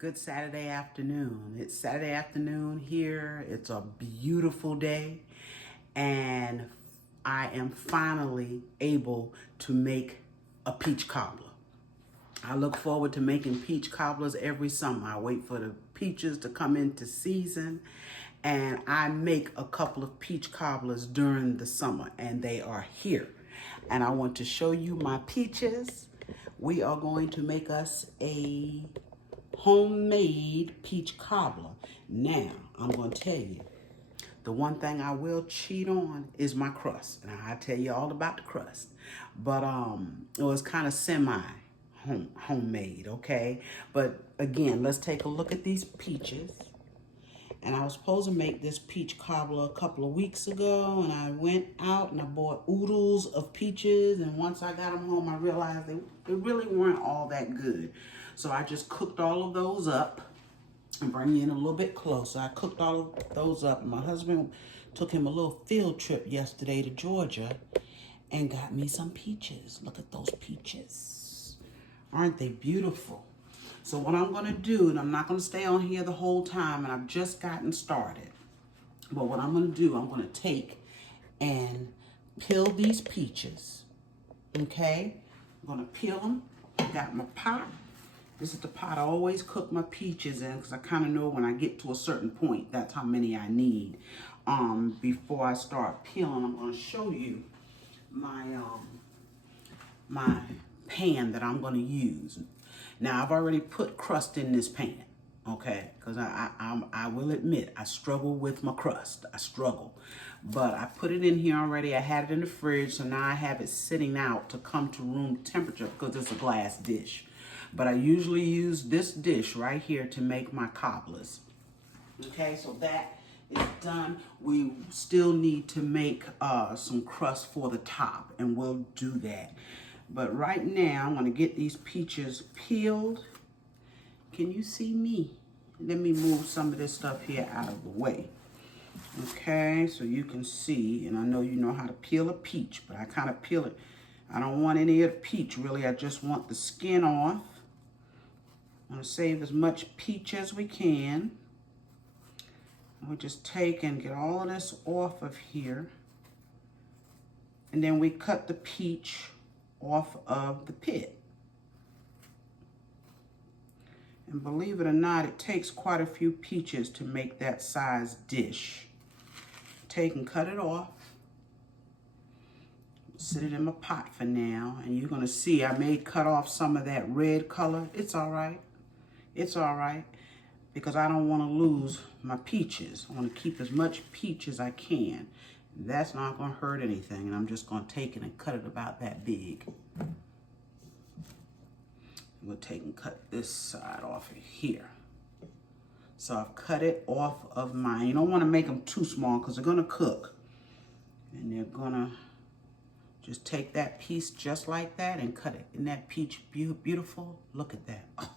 Good Saturday afternoon. It's Saturday afternoon here. It's a beautiful day, and I am finally able to make a peach cobbler. I look forward to making peach cobblers every summer. I wait for the peaches to come into season, and I make a couple of peach cobblers during the summer, and they are here. And I want to show you my peaches. We are going to make us a homemade peach cobbler. Now, I'm going to tell you, the one thing I will cheat on is my crust. And I'll tell you all about the crust. But it was kind of homemade, okay? But again, let's take a look at these peaches. And I was supposed to make this peach cobbler a couple of weeks ago, and I went out and I bought oodles of peaches, and once I got them home, I realized they really weren't all that good. So I just cooked all of those up. And bring you in a little bit closer. I cooked all of those up. My husband took him a little field trip yesterday to Georgia and got me some peaches. Look at those peaches. Aren't they beautiful? So what I'm going to do, and I'm not going to stay on here the whole time, and I've just gotten started. But what I'm going to do, I'm going to take and peel these peaches. Okay? I'm going to peel them. I got my pot. This is the pot I always cook my peaches in, because I kind of know when I get to a certain point, that's how many I need. Before I start peeling, I'm going to show you my my pan that I'm going to use. Now, I've already put crust in this pan, okay? Because I will admit, I struggle with my crust. I struggle. But I put it in here already. I had it in the fridge, so now I have it sitting out to come to room temperature because it's a glass dish. But I usually use this dish right here to make my cobblers. Okay, so that is done. We still need to make some crust for the top, and we'll do that. But right now, I'm going to get these peaches peeled. Can you see me? Let me move some of this stuff here out of the way. Okay, so you can see, and I know you know how to peel a peach, but I kind of peel it. I don't want any of the peach, really. I just want the skin off. I'm going to save as much peach as we can. We just take and get all of this off of here. And then we cut the peach off of the pit. And believe it or not, it takes quite a few peaches to make that size dish. Take and cut it off. Sit it in my pot for now. And you're going to see I may cut off some of that red color. It's all right. It's all right, because I don't want to lose my peaches. I want to keep as much peach as I can. That's not going to hurt anything, and I'm just going to take it and cut it about that big. We'll take and cut this side off of here. So I've cut it off of mine. You don't want to make them too small because they're going to cook. And they're going to just take that piece just like that and cut it. Isn't that peach beautiful? Look at that. Oh.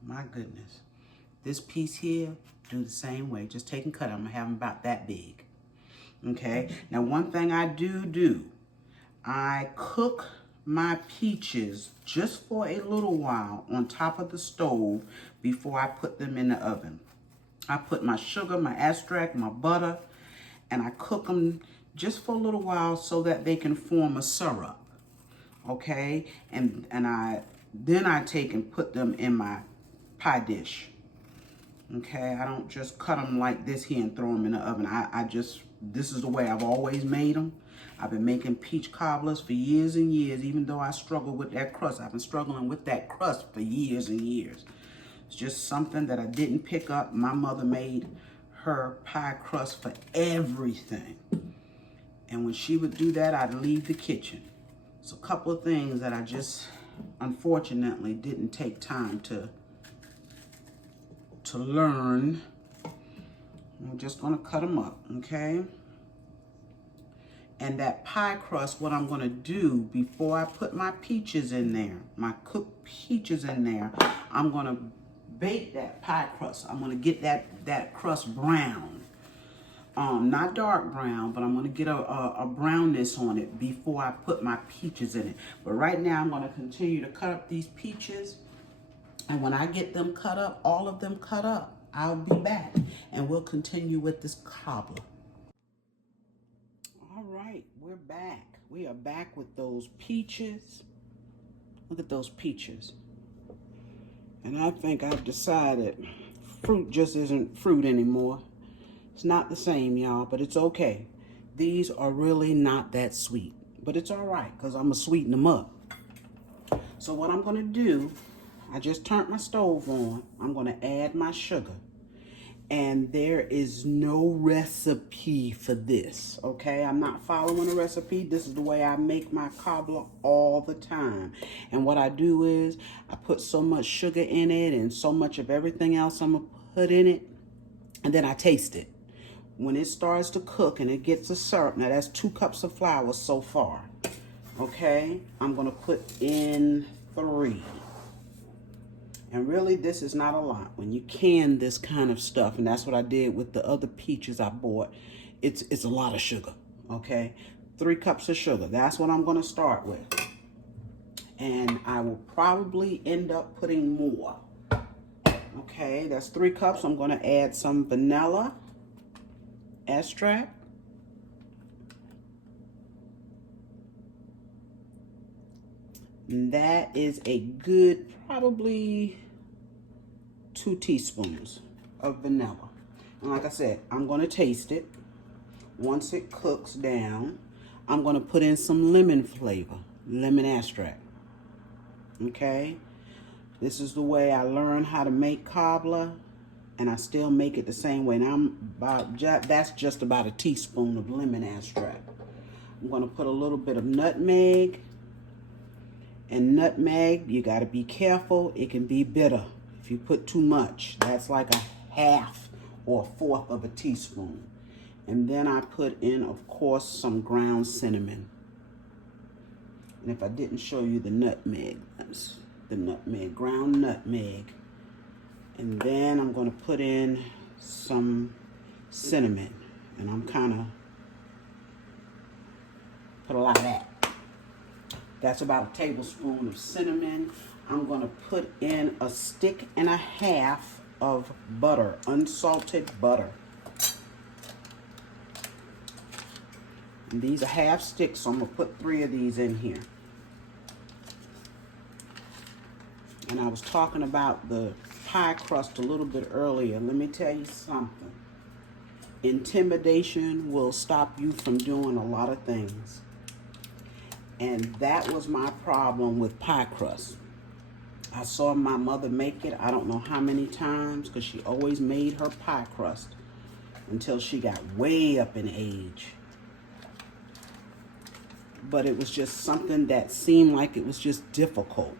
My goodness. This piece here, do the same way. Just take and cut it. I'm going to have them about that big. Okay. Now, one thing I do, I cook my peaches just for a little while on top of the stove before I put them in the oven. I put my sugar, my extract, my butter, and I cook them just for a little while so that they can form a syrup. Okay. And then I take and put them in my pie dish. Okay, I don't just cut them like this here and throw them in the oven. This is the way I've always made them. I've been making peach cobblers for years and years, even though I struggle with that crust. I've been struggling with that crust for years and years. It's just something that I didn't pick up. My mother made her pie crust for everything. And when she would do that, I'd leave the kitchen. So a couple of things that I just, unfortunately, didn't take time to learn. I'm just going to cut them up, okay? And that pie crust, what I'm going to do before I put my peaches in there, my cooked peaches in there, I'm going to bake that pie crust. I'm going to get that crust brown. Not dark brown, but I'm going to get a brownness on it before I put my peaches in it. But right now, I'm going to continue to cut up these peaches. And when I get them cut up, all of them cut up, I'll be back and we'll continue with this cobbler. All right, we're back. We are back with those peaches. Look at those peaches. And I think I've decided fruit just isn't fruit anymore. It's not the same, y'all, but it's okay. These are really not that sweet, but it's all right because I'm gonna sweeten them up. So what I'm gonna do, I just turned my stove on. I'm gonna add my sugar. And there is no recipe for this, okay? I'm not following a recipe. This is the way I make my cobbler all the time. And what I do is I put so much sugar in it and so much of everything else I'm gonna put in it, and then I taste it. When it starts to cook and it gets a syrup, now that's 2 cups of flour so far, okay? I'm gonna put in 3. And really, this is not a lot. When you can this kind of stuff, and that's what I did with the other peaches I bought, it's a lot of sugar, okay? 3 cups of sugar, that's what I'm gonna start with. And I will probably end up putting more. Okay, that's 3 cups. I'm gonna add some vanilla extract. And that is a good, probably 2 teaspoons of vanilla. And like I said, I'm gonna taste it. Once it cooks down, I'm gonna put in some lemon flavor, lemon extract. Okay, this is the way I learned how to make cobbler, and I still make it the same way. Now that's just about a teaspoon of lemon extract. I'm gonna put a little bit of nutmeg. And nutmeg, you got to be careful. It can be bitter if you put too much. That's like a half or a fourth of a teaspoon. And then I put in, of course, some ground cinnamon. And if I didn't show you the nutmeg, that's the nutmeg, ground nutmeg. And then I'm going to put in some cinnamon. And I'm kind of put a lot of that. That's about a tablespoon of cinnamon. I'm going to put in a stick and a half of butter, unsalted butter. And these are half sticks, so I'm going to put 3 of these in here. And I was talking about the pie crust a little bit earlier. Let me tell you something. Intimidation will stop you from doing a lot of things. And that was my problem with pie crust. I saw my mother make it, I don't know how many times, because she always made her pie crust until she got way up in age. But it was just something that seemed like it was just difficult.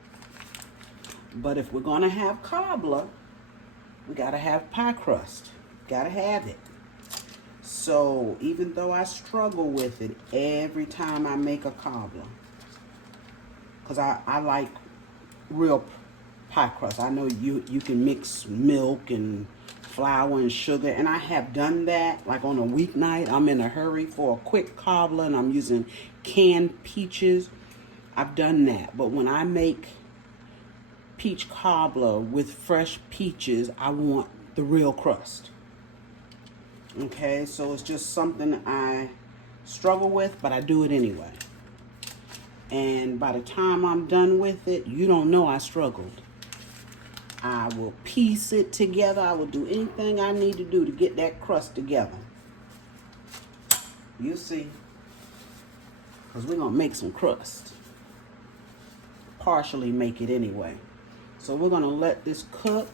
But if we're gonna have cobbler, we gotta have pie crust. Gotta have it. So even though I struggle with it every time I make a cobbler, because I like real pie crust. I know you can mix milk and flour and sugar, and I have done that. Like on a weeknight, I'm in a hurry for a quick cobbler and I'm using canned peaches. I've done that. But when I make peach cobbler with fresh peaches, I want the real crust. Okay, so it's just something I struggle with, but I do it anyway. And by the time I'm done with it, you don't know I struggled. I will piece it together. I will do anything I need to do to get that crust together. You see, because we're going to make some crust. Partially make it anyway. So we're going to let this cook.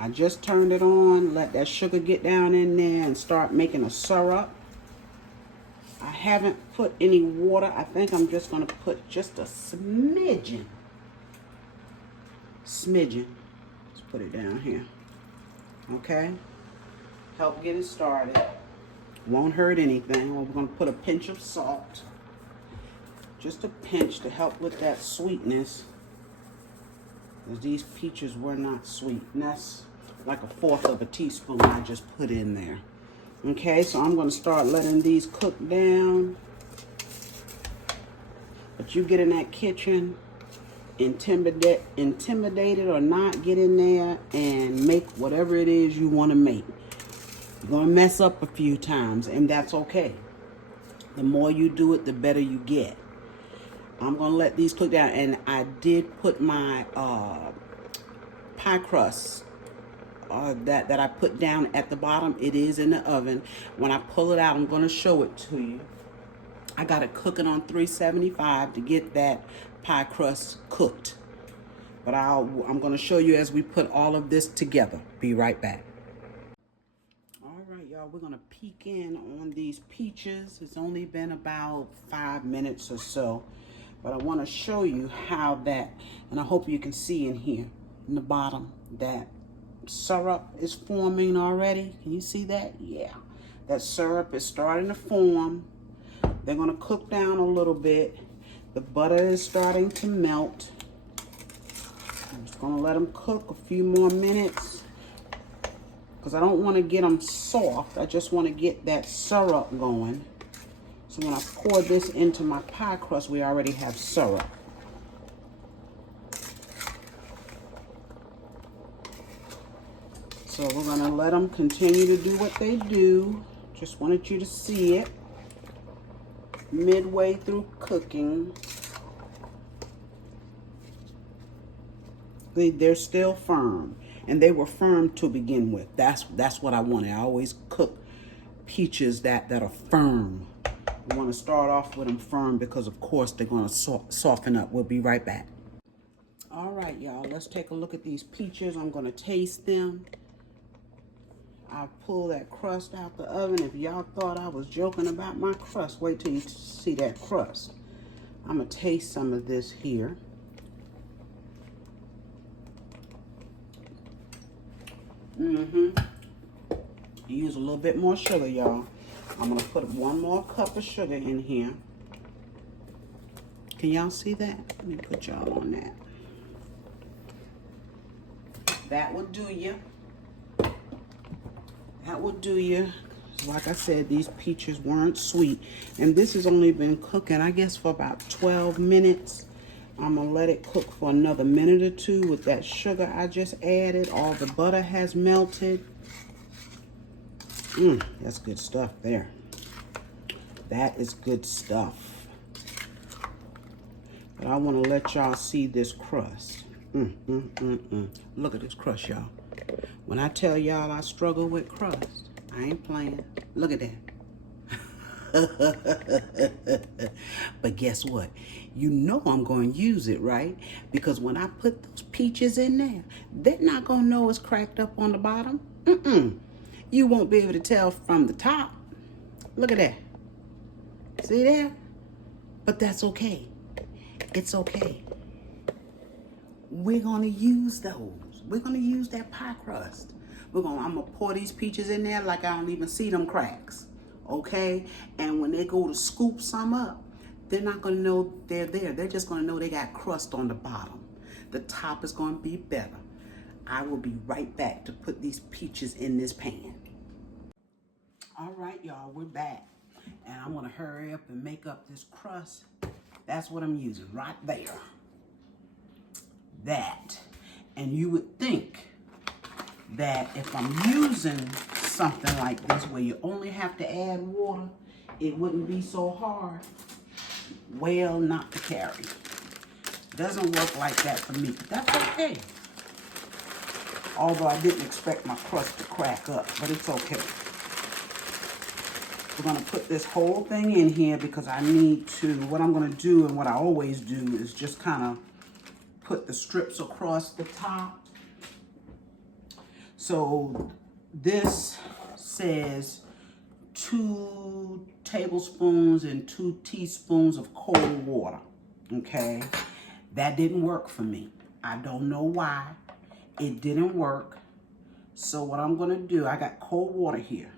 I just turned it on, let that sugar get down in there and start making a syrup. I haven't put any water. I think I'm just going to put just a smidgen. Let's put it down here. Okay? Help get it started. Won't hurt anything. We're going to put a pinch of salt. Just a pinch to help with that sweetness. Because these peaches were not sweet. And that's like a fourth of a teaspoon I just put in there. Okay, so I'm going to start letting these cook down. But you get in that kitchen intimidated or not, get in there and make whatever it is you want to make. You're going to mess up a few times, and that's okay. The more you do it, the better you get. I'm going to let these cook down, and I did put my pie crust that I put down at the bottom. It is in the oven. When I pull it out, I'm going to show it to you. I got it cooking on 375 to get that pie crust cooked. But I'm going to show you as we put all of this together. Be right back. All right, y'all, we're going to peek in on these peaches. It's only been about 5 minutes or so. But I want to show you how that, and I hope you can see in here, in the bottom, that syrup is forming already. Can you see that? Yeah. That syrup is starting to form. They're going to cook down a little bit. The butter is starting to melt. I'm just going to let them cook a few more minutes because I don't want to get them soft. I just want to get that syrup going. So when I pour this into my pie crust, we already have syrup. So we're going to let them continue to do what they do. Just wanted you to see it. Midway through cooking. They're still firm. And they were firm to begin with. That's what I wanted. I always cook peaches that are firm. We want to start off with them firm because, of course, they're going to soften up. We'll be right back. All right, y'all. Let's take a look at these peaches. I'm going to taste them. I pull that crust out the oven. If y'all thought I was joking about my crust, wait till you see that crust. I'm going to taste some of this here. Use a little bit more sugar, y'all. I'm going to put 1 more cup of sugar in here. Can y'all see that? Let me put y'all on that. That will do you. That will do you. Like I said, these peaches weren't sweet. And this has only been cooking, I guess, for about 12 minutes. I'm going to let it cook for another minute or two with that sugar I just added. All the butter has melted. That's good stuff there. That is good stuff. But I want to let y'all see this crust. Look at this crust, y'all. When I tell y'all I struggle with crust, I ain't playing. Look at that. But guess what? You know I'm going to use it, right? Because when I put those peaches in there, they're not going to know it's cracked up on the bottom. You won't be able to tell from the top. Look at that. See there? But that's okay. It's okay. We're going to use those. We're going to use that pie crust. I'm going to pour these peaches in there like I don't even see them cracks. Okay? And when they go to scoop some up, they're not going to know they're there. They're just going to know they got crust on the bottom. The top is going to be better. I will be right back to put these peaches in this pan. All right, y'all, we're back. And I'm going to hurry up and make up this crust. That's what I'm using right there. That. And you would think that if I'm using something like this where you only have to add water, it wouldn't be so hard. Well, not to carry. Doesn't work like that for me, but that's okay. Although I didn't expect my crust to crack up, but it's okay. We're going to put this whole thing in here because I need to, what I'm going to do and what I always do is just kind of put the strips across the top. So this says 2 tablespoons and 2 teaspoons of cold water. Okay, that didn't work for me. I don't know why. It didn't work. So what I'm going to do, I got cold water here.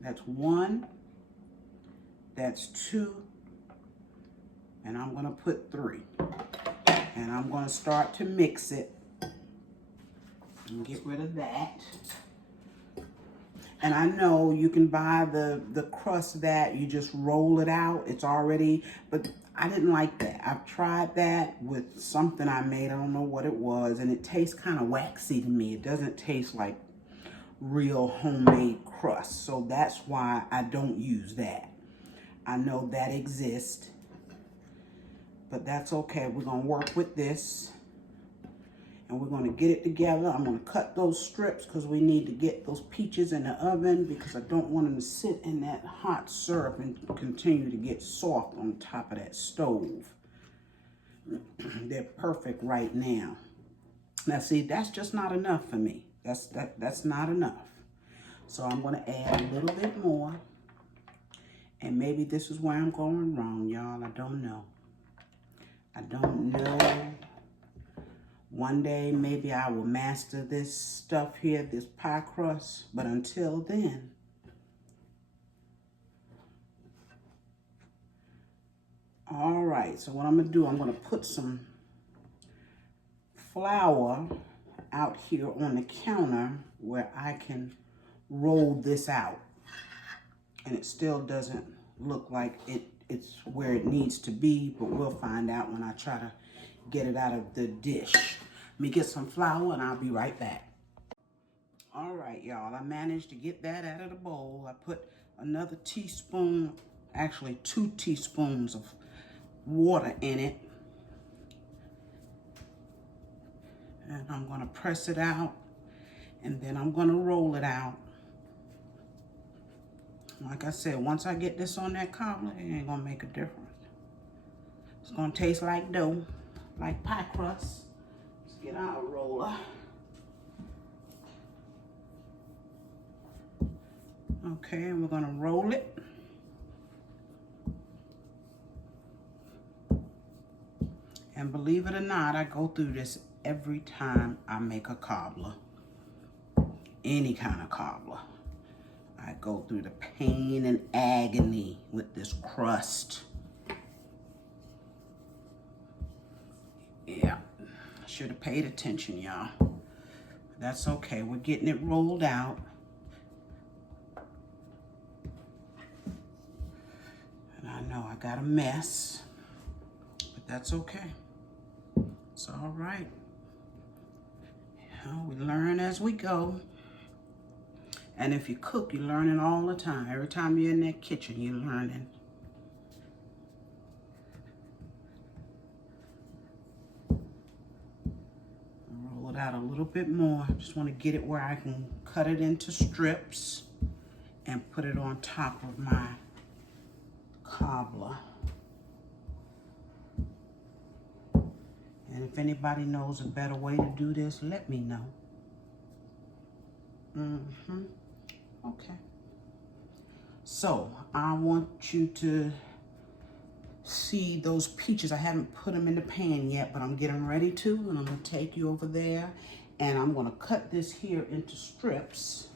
That's 1. That's 2. And I'm going to put 3. And I'm going to start to mix it. And get rid of that. And I know you can buy the crust that you just roll it out. It's already, but I didn't like that. I've tried that with something I made. I don't know what it was, and it tastes kind of waxy to me. It doesn't taste like real homemade crust. So that's why I don't use that. I know that exists, but that's okay. We're gonna work with this and we're gonna get it together. I'm gonna cut those strips because we need to get those peaches in the oven because I don't want them to sit in that hot syrup and continue to get soft on top of that stove. They're perfect right now. Now see, that's just not enough for me. That's not enough. So I'm gonna add a little bit more. And maybe this is where I'm going wrong, y'all. I don't know. I don't know. One day, maybe I will master this stuff here, this pie crust. But until then, all right. So what I'm going to do, I'm going to put some flour out here on the counter where I can roll this out. And it still doesn't look like it's where it needs to be, but we'll find out when I try to get it out of the dish. Let me get some flour and I'll be right back. All right, y'all, I managed to get that out of the bowl. I put another teaspoon, actually 2 teaspoons of water in it. And I'm gonna press it out and then I'm gonna roll it out. Like I said, once I get this on that cobbler, it ain't gonna make a difference. It's gonna taste like dough, like pie crust. Let's get our roller. Okay, and we're gonna roll it. And believe it or not, I go through this every time I make a cobbler. Any kind of cobbler. I go through the pain and agony with this crust. Yeah, should have paid attention, y'all. That's okay, we're getting it rolled out. And I know I got a mess, but that's okay. It's all right. You know, we learn as we go. And if you cook, you're learning all the time. Every time you're in that kitchen, you're learning. Roll it out a little bit more. I just want to get it where I can cut it into strips and put it on top of my cobbler. And if anybody knows a better way to do this, let me know. Okay. So I want you to see those peaches. I haven't put them in the pan yet, but I'm getting ready to, and I'm gonna take you over there and I'm gonna cut this here into strips.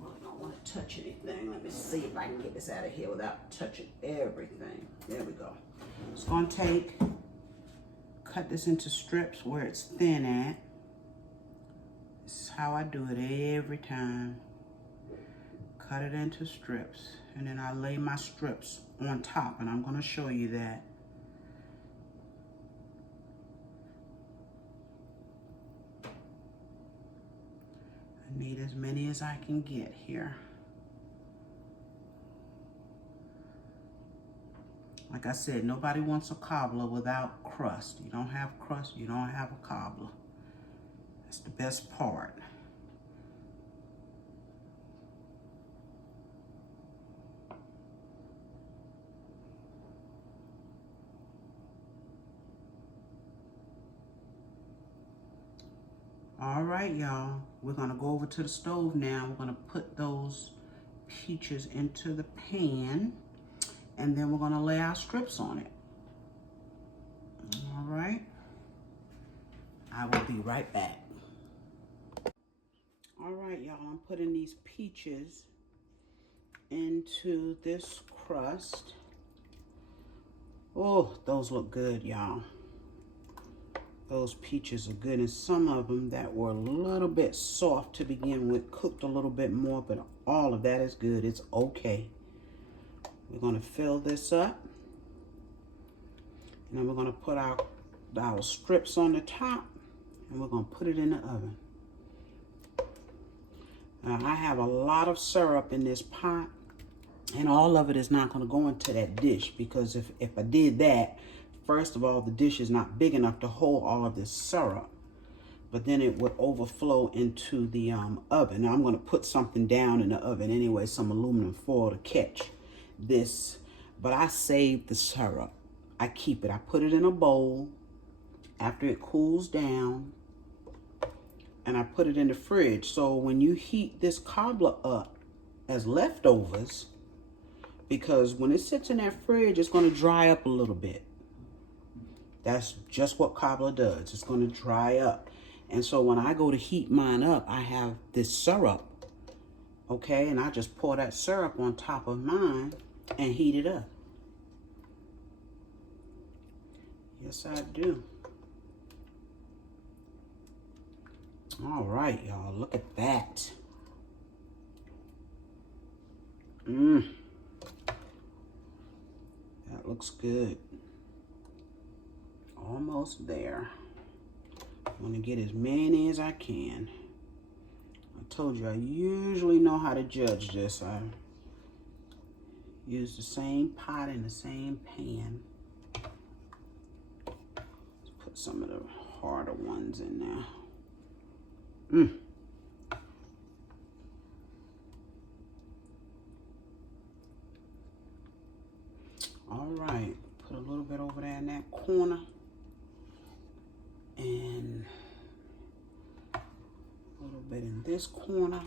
I don't want to touch anything. Let me see if I can get this out of here without touching everything. There we go. It's gonna cut this into strips where it's thin at. This is how I do it every time. Cut it into strips, and then I lay my strips on top, and I'm going to show you that. I need as many as I can get here. Like I said, nobody wants a cobbler without crust. You don't have crust, you don't have a cobbler. That's the best part. All right, y'all, we're gonna go over to the stove now. We're gonna put those peaches into the pan, and then we're gonna lay our strips on it. All right, I will be right back. All right, y'all, I'm putting these peaches into this crust. Oh, those look good, y'all. Those peaches are good, and some of them that were a little bit soft to begin with cooked a little bit more, but all of that is good. It's okay. We're going to fill this up, And then we're going to put our strips on the top, and we're going to put it in the oven. Now, I have a lot of syrup in this pot, and all of it is not going to go into that dish, because if I did that, first of all, the dish is not big enough to hold all of this syrup, but then it would overflow into the oven. Now, I'm going to put something down in the oven anyway, some aluminum foil to catch this, but I saved the syrup. I keep it. I put it in a bowl after it cools down, and I put it in the fridge. So when you heat this cobbler up as leftovers, because when it sits in that fridge, it's going to dry up a little bit. That's just what cobbler does. It's going to dry up. And so when I go to heat mine up, I have this syrup, okay? And I just pour that syrup on top of mine and heat it up. Yes, I do. All right, y'all, look at that. That looks good. Almost there. I want to get as many as I can. I told you I usually know how to judge this. I use the same pot and the same pan. Let's put some of the harder ones in there. All right, put a little bit over there in that corner, and a little bit in this corner.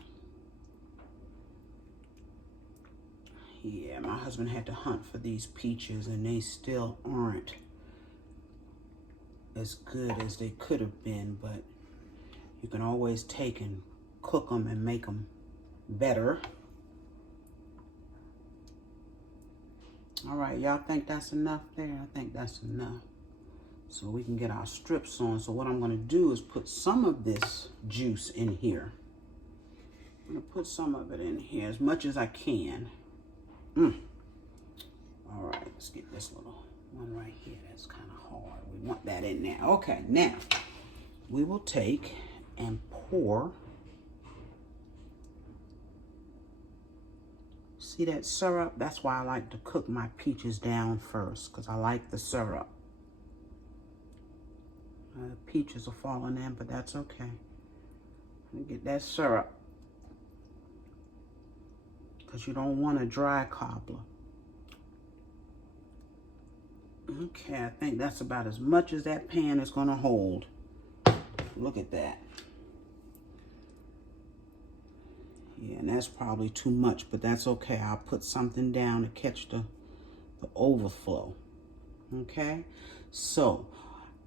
Yeah, my husband had to hunt for these peaches, and they still aren't as good as they could have been, but you can always take and cook them and make them better. All right, y'all think that's enough there? I think that's enough. So we can get our strips on. So what I'm gonna do is put some of this juice in here. I'm gonna put some of it in here, as much as I can. All right, let's get this little one right here. That's kind of hard. We want that in there. Okay, now we will take and pour. See that syrup? That's why I like to cook my peaches down first, because I like the syrup. Peaches are falling in, but that's okay. Let me get that syrup, because you don't want a dry cobbler. Okay, I think that's about as much as that pan is going to hold. Look at that. Yeah, and that's probably too much, but that's okay. I'll put something down to catch the overflow. Okay, so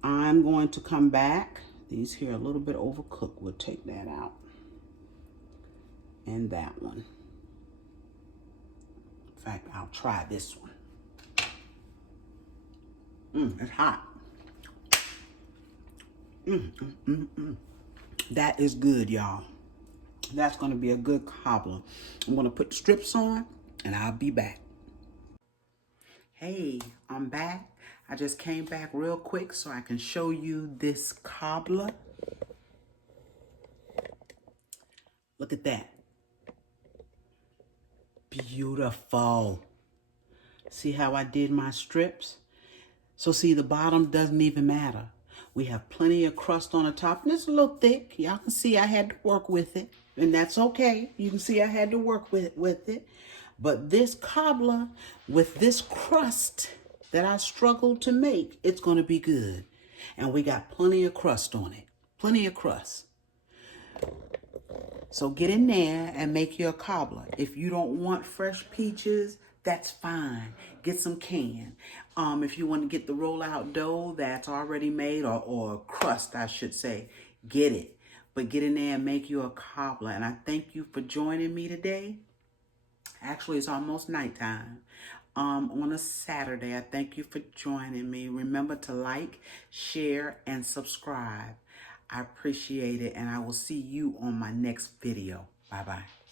I'm going to come back. These here are a little bit overcooked. We'll take that out. And that one. In fact, I'll try this one. It's hot. That is good, y'all. That's going to be a good cobbler. I'm going to put strips on, and I'll be back. Hey, I'm back. I just came back real quick so I can show you this cobbler. Look at that. Beautiful. See how I did my strips? So see, the bottom doesn't even matter. We have plenty of crust on the top, and it's a little thick. Y'all can see I had to work with it, and that's okay. You can see I had to work with it. But this cobbler with this crust that I struggled to make, it's going to be good. And we got plenty of crust on it. Plenty of crust. So get in there and make your cobbler. If you don't want fresh peaches, that's fine. Get some canned. If you want to get the rollout dough that's already made, or crust, I should say, get it. But get in there and make you a cobbler. And I thank you for joining me today. Actually, it's almost nighttime. On a Saturday, I thank you for joining me. Remember to like, share, and subscribe. I appreciate it, and I will see you on my next video. Bye-bye.